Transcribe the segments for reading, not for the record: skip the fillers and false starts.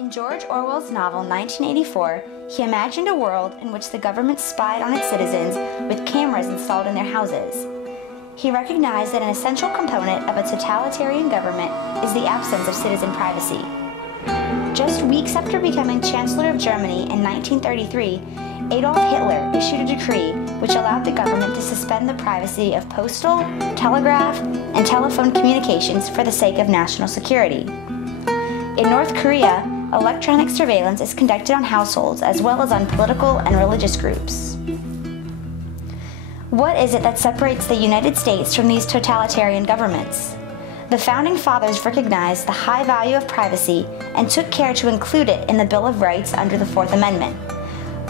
In George Orwell's novel 1984, he imagined a world in which the government spied on its citizens with cameras installed in their houses. He recognized that an essential component of a totalitarian government is the absence of citizen privacy. Just weeks after becoming Chancellor of Germany in 1933, Adolf Hitler issued a decree which allowed the government to suspend the privacy of postal, telegraph, and telephone communications for the sake of national security. In North Korea, electronic surveillance is conducted on households as well as on political and religious groups. What is it that separates the United States from these totalitarian governments? The Founding Fathers recognized the high value of privacy and took care to include it in the Bill of Rights under the Fourth Amendment.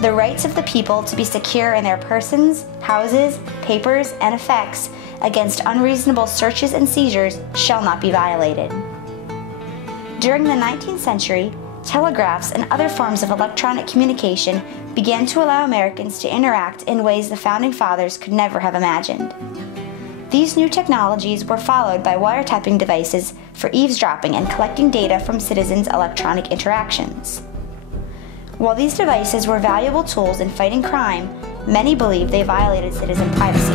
The rights of the people to be secure in their persons, houses, papers, and effects against unreasonable searches and seizures shall not be violated. During the 19th century, telegraphs and other forms of electronic communication began to allow Americans to interact in ways the Founding Fathers could never have imagined. These new technologies were followed by wiretapping devices for eavesdropping and collecting data from citizens' electronic interactions. While these devices were valuable tools in fighting crime, many believed they violated citizen privacy.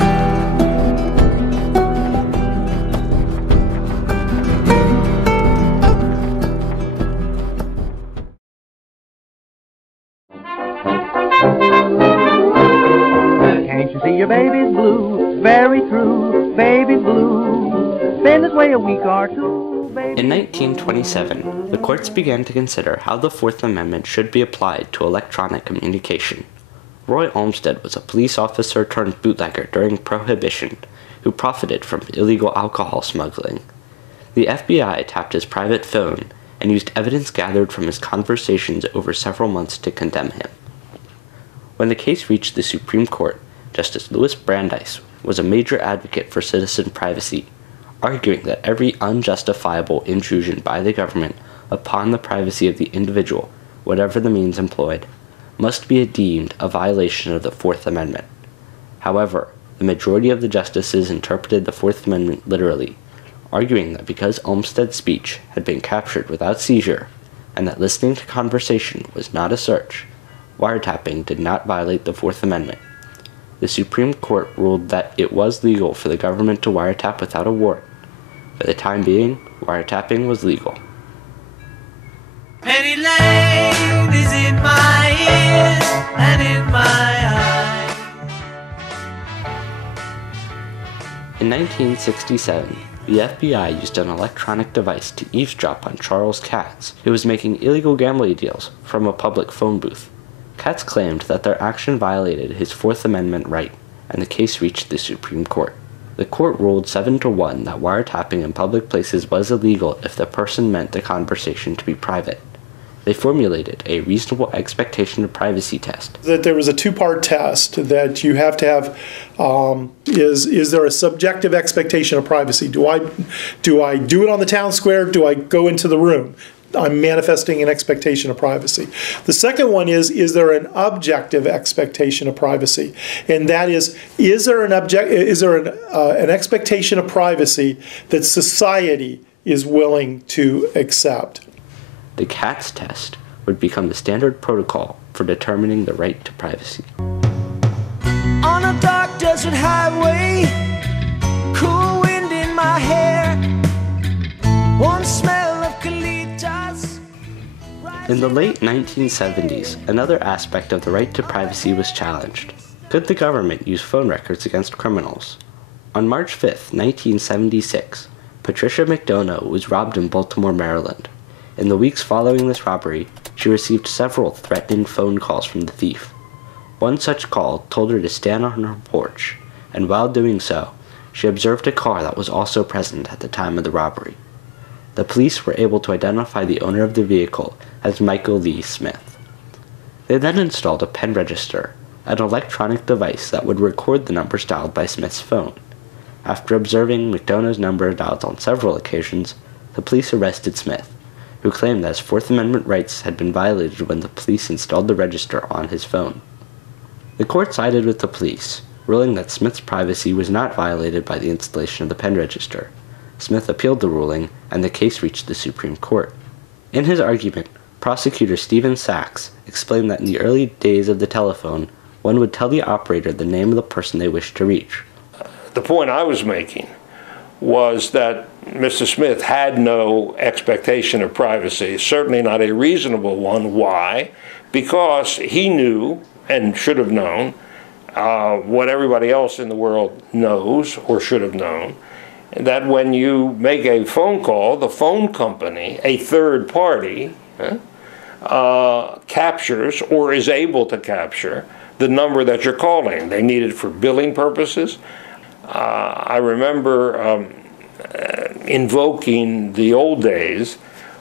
Can't you see your baby's blue, very true, baby's blue, been this way a week or two. In 1927, the courts began to consider how the Fourth Amendment should be applied to electronic communication. Roy Olmsted was a police officer turned bootlegger during Prohibition who profited from illegal alcohol smuggling. The FBI tapped his private phone and used evidence gathered from his conversations over several months to condemn him. When the case reached the Supreme Court, Justice Louis Brandeis was a major advocate for citizen privacy, arguing that every unjustifiable intrusion by the government upon the privacy of the individual, whatever the means employed, must be deemed a violation of the Fourth Amendment. However, the majority of the justices interpreted the Fourth Amendment literally, arguing that because Olmsted's speech had been captured without seizure, and that listening to conversation was not a search, wiretapping did not violate the Fourth Amendment. The Supreme Court ruled that it was legal for the government to wiretap without a warrant. For the time being, wiretapping was legal. Penny Lane is in my ears and in my eyes. In 1967, the FBI used an electronic device to eavesdrop on Charles Katz, who was making illegal gambling deals from a public phone booth. Katz claimed that their action violated his Fourth Amendment right, and the case reached the Supreme Court. The court ruled 7-1 that wiretapping in public places was illegal if the person meant the conversation to be private. They formulated a reasonable expectation of privacy test. That there was a two-part test that you have to have. Is there a subjective expectation of privacy? Do I do it on the town square? Do I go into the room? I'm manifesting an expectation of privacy. The second one is there an objective expectation of privacy? And that is there an expectation of privacy that society is willing to accept? The Katz test would become the standard protocol for determining the right to privacy. On a dark desert highway, cool wind in my hair, one smell of colitas. In the late 1970s, another aspect of the right to privacy was challenged. Could the government use phone records against criminals? On March 5, 1976, Patricia McDonough was robbed in Baltimore, Maryland. In the weeks following this robbery, she received several threatening phone calls from the thief. One such call told her to stand on her porch, and while doing so, she observed a car that was also present at the time of the robbery. The police were able to identify the owner of the vehicle as Michael Lee Smith. They then installed a pen register, an electronic device that would record the numbers dialed by Smith's phone. After observing McDonough's number dialed on several occasions, the police arrested Smith, who claimed that his Fourth Amendment rights had been violated when the police installed the register on his phone. The court sided with the police, ruling that Smith's privacy was not violated by the installation of the pen register. Smith appealed the ruling, and the case reached the Supreme Court. In his argument, Prosecutor Stephen Sachs explained that in the early days of the telephone, one would tell the operator the name of the person they wished to reach. The point I was making was that Mr. Smith had no expectation of privacy, certainly not a reasonable one. Why? Because he knew, and should have known, what everybody else in the world knows or should have known, that when you make a phone call, the phone company, a third party, captures or is able to capture the number that you're calling. They need it for billing purposes. I remember invoking the old days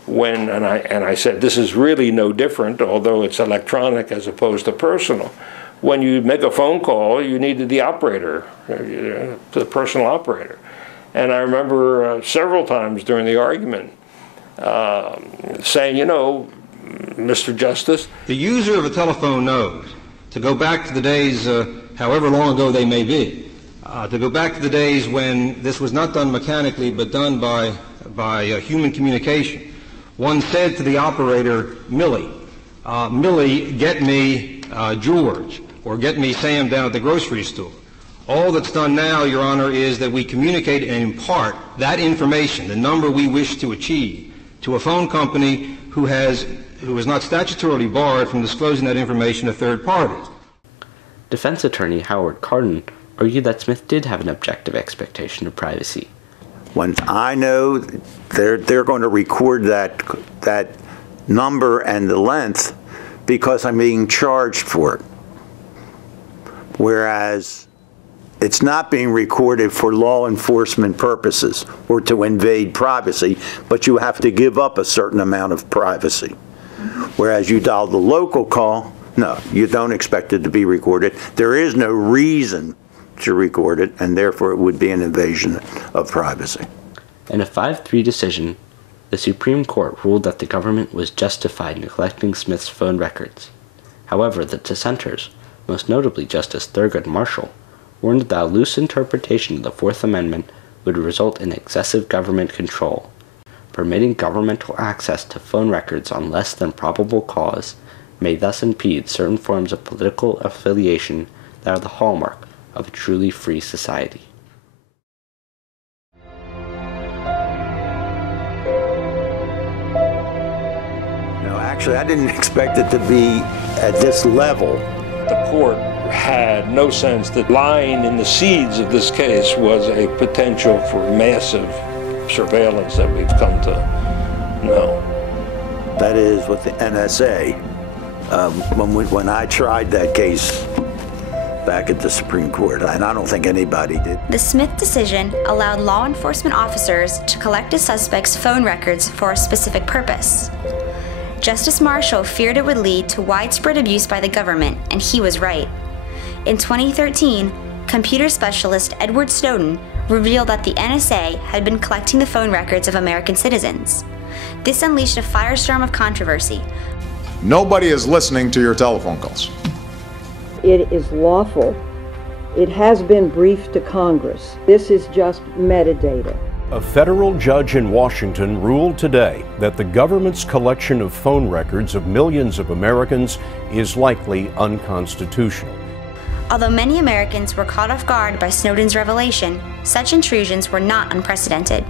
when, and I said, this is really no different, although it's electronic as opposed to personal. When you make a phone call, you needed the operator, the personal operator. And I remember several times during the argument saying, you know, Mr. Justice, the user of a telephone knows, to go back to the days, however long ago they may be, to go back to the days when this was not done mechanically but done by human communication. One said to the operator, Millie, get me George, or get me Sam down at the grocery store. All that's done now, Your Honor, is that we communicate and impart that information, the number we wish to achieve, to a phone company who is not statutorily barred from disclosing that information to third parties. Defense attorney Howard Cardin argued that Smith did have an objective expectation of privacy. When I know they're going to record that number and the length because I'm being charged for it, whereas it's not being recorded for law enforcement purposes or to invade privacy, but you have to give up a certain amount of privacy. Whereas you dial the local call, no, you don't expect it to be recorded. There is no reason to record it, and therefore it would be an invasion of privacy. In a 5-3 decision, the Supreme Court ruled that the government was justified in collecting Smith's phone records. However, the dissenters, most notably Justice Thurgood Marshall, warned that a loose interpretation of the Fourth Amendment would result in excessive government control. Permitting governmental access to phone records on less than probable cause may thus impede certain forms of political affiliation that are the hallmark of a truly free society. No, actually, I didn't expect it to be at this level. the court had no sense that lying in the seeds of this case was a potential for massive surveillance that we've come to know. That is with the NSA. When I tried that case back at the Supreme Court, and I don't think anybody did. The Smith decision allowed law enforcement officers to collect a suspect's phone records for a specific purpose. Justice Marshall feared it would lead to widespread abuse by the government, and he was right. In 2013, computer specialist Edward Snowden revealed that the NSA had been collecting the phone records of American citizens. This unleashed a firestorm of controversy. Nobody is listening to your telephone calls. It is lawful. It has been briefed to Congress. This is just metadata. A federal judge in Washington ruled today that the government's collection of phone records of millions of Americans is likely unconstitutional. Although many Americans were caught off guard by Snowden's revelation, such intrusions were not unprecedented.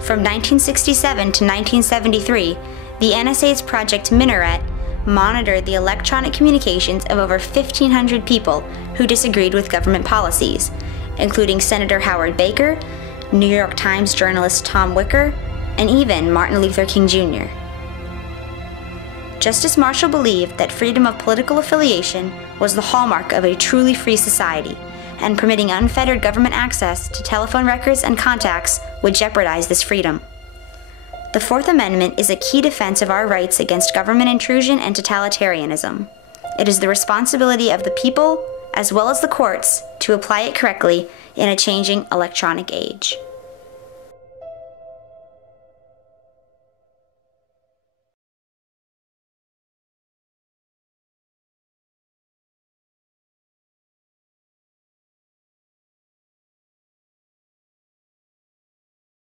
From 1967 to 1973, the NSA's Project Minaret monitored the electronic communications of over 1,500 people who disagreed with government policies, including Senator Howard Baker, New York Times journalist Tom Wicker, and even Martin Luther King Jr. Justice Marshall believed that freedom of political affiliation was the hallmark of a truly free society, and permitting unfettered government access to telephone records and contacts would jeopardize this freedom. The Fourth Amendment is a key defense of our rights against government intrusion and totalitarianism. It is the responsibility of the people, as well as the courts, to apply it correctly in a changing electronic age.